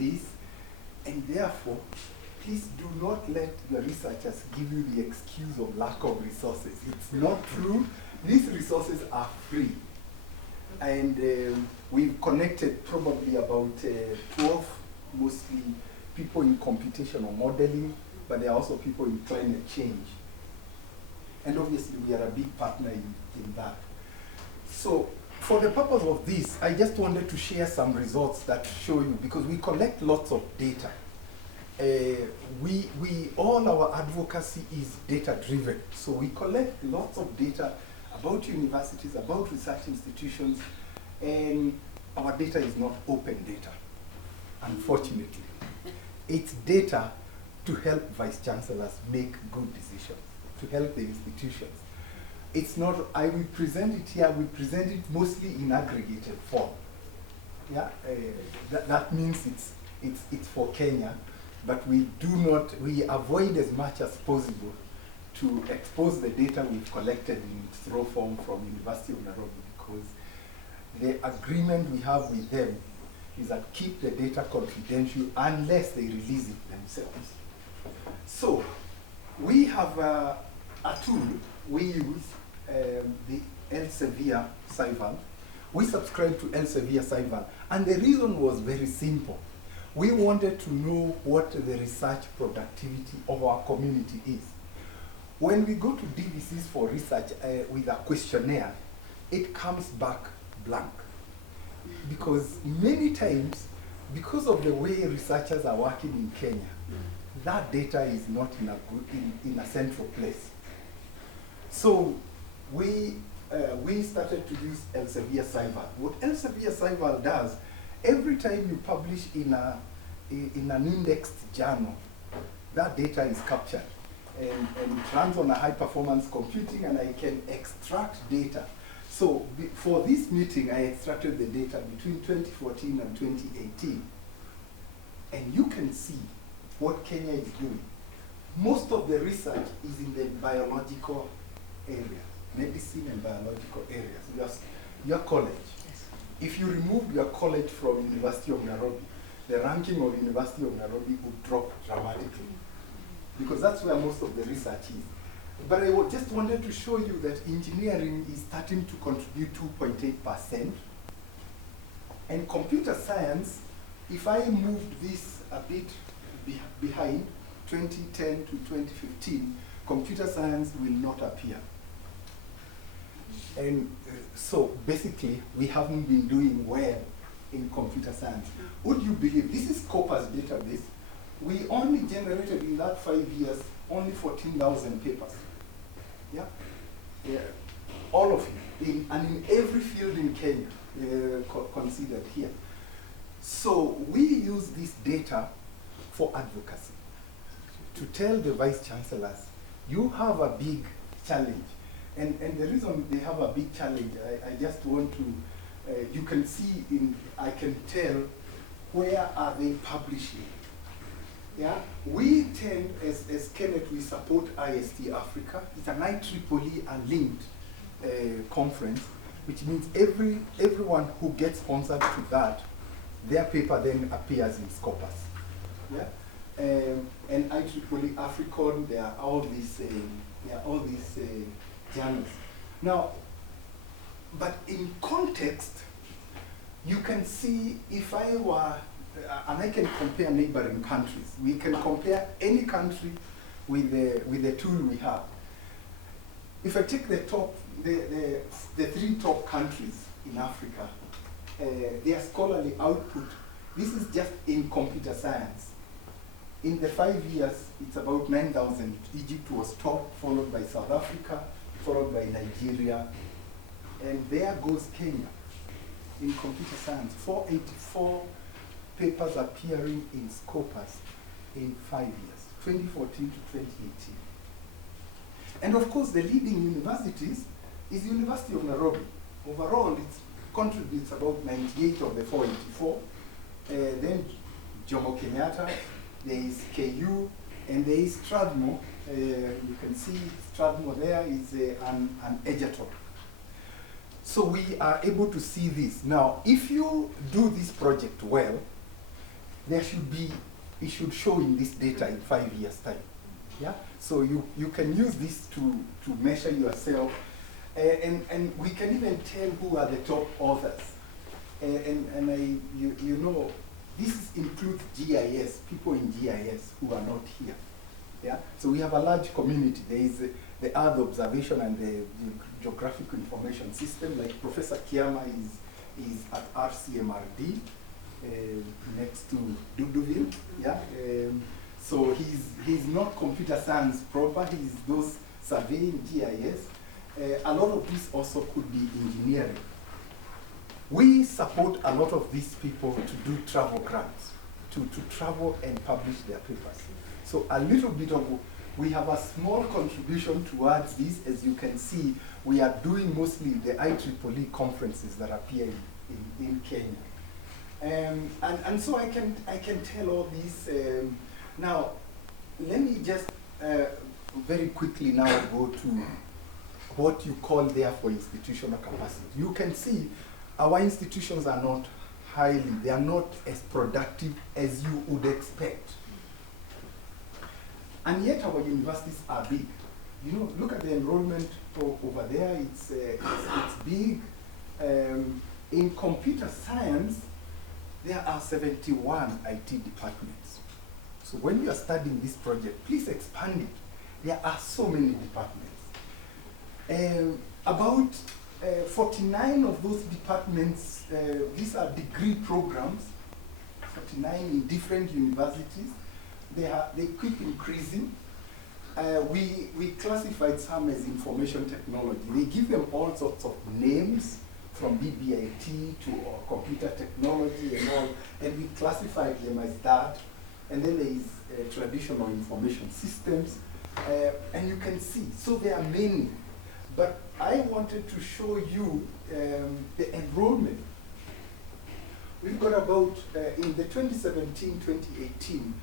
this, and therefore, please do not let the researchers give you the excuse of lack of resources. It's not true. These resources are free. And we've connected probably about 12, mostly people in computational modeling, but there are also people in climate change. And obviously we are a big partner in that. So for the purpose of this, I just wanted to share some results that show you, because we collect lots of data. All our advocacy is data driven. So we collect lots of data about universities, about research institutions, and our data is not open data, unfortunately. It's data to help vice chancellors make good decisions, to help the institutions. It's not, I will present it here, we present it mostly in aggregated form. Yeah, that means it's for Kenya, but we avoid as much as possible to expose the data we've collected in its raw form from University of Nairobi, because the agreement we have with them is that keep the data confidential unless they release it themselves. So we have a tool we use, the Elsevier Saival. We subscribe to Elsevier Saival, and the reason was very simple. We wanted to know what the research productivity of our community is. When we go to DVCs for research with a questionnaire, it comes back blank. Because many times, because of the way researchers are working in Kenya, that data is not in a central place. So we started to use Elsevier Saival. What Elsevier Saival does, every time you publish in an indexed journal, that data is captured. And it runs on a high performance computing, and I can extract data. So for this meeting, I extracted the data between 2014 and 2018. And you can see what Kenya is doing. Most of the research is in the biological areas, medicine and biological areas. Your college. Yes. If you remove your college from University of Nairobi, the ranking of University of Nairobi would drop dramatically, because that's where most of the research is. But I just wanted to show you that engineering is starting to contribute 2.8%. And computer science, if I moved this a bit behind, 2010 to 2015, computer science will not appear. And so basically, we haven't been doing well in computer science. Would you believe, this is Scopus database, we only generated in that 5 years only 14,000 papers. Yeah? Yeah, all of it, and in every field in Kenya considered here. So we use this data for advocacy, to tell the vice chancellors, you have a big challenge. And the reason they have a big challenge, I just want to, you can see, I can tell where are they publishing. Yeah, we tend, as Kenneth, we support IST Africa. It's an IEEE linked conference, which means everyone who gets sponsored to that, their paper then appears in Scopus. Yeah, and IEEE African, there are all these journals. Now, but in context, you can see if I were. And I can compare neighboring countries. We can compare any country with the tool we have. If I take the three top countries in Africa, their scholarly output, this is just in computer science. In the 5 years, it's about 9,000. Egypt was top, followed by South Africa, followed by Nigeria, and there goes Kenya in computer science, 484 papers appearing in Scopus in 5 years, 2014 to 2018. And of course, the leading universities is University of Nairobi. Overall, it contributes about 98 of the 484. Then Jomo Kenyatta, there is KU, and there is Strathmore. You can see Strathmore there is an Egerton. So we are able to see this. Now, if you do this project well, there should be, it should show in this data in 5 years' time. Yeah? So you can use this to measure yourself, and we can even tell who are the top authors. You know, this includes GIS, people in GIS who are not here. Yeah? So we have a large community. There is the Earth Observation and the Geographic Information System, like Professor Kiama is at RCMRD, next to Duduville. Yeah? So he's not computer science proper, he's those surveying GIS. A lot of this also could be engineering. We support a lot of these people to do travel grants, to travel and publish their papers. So a little bit of, we have a small contribution towards this. As you can see, we are doing mostly the IEEE conferences that appear in Kenya. And so I can tell all these. Now, let me just very quickly now go to what you call therefore institutional capacity. You can see our institutions are not they are not as productive as you would expect. And yet our universities are big. You know, look at the enrollment over there, it's big. In computer science, there are 71 IT departments. So when you are studying this project, please expand it. There are so many departments. About 49 of those departments, these are degree programs, 49 in different universities. They keep increasing. We classified some as information technology. They give them all sorts of names, from BBIT to computer technology and all, and we classified them as that. And then there is traditional information systems, and you can see, so there are many. But I wanted to show you the enrollment. We've got about, in the 2017-2018,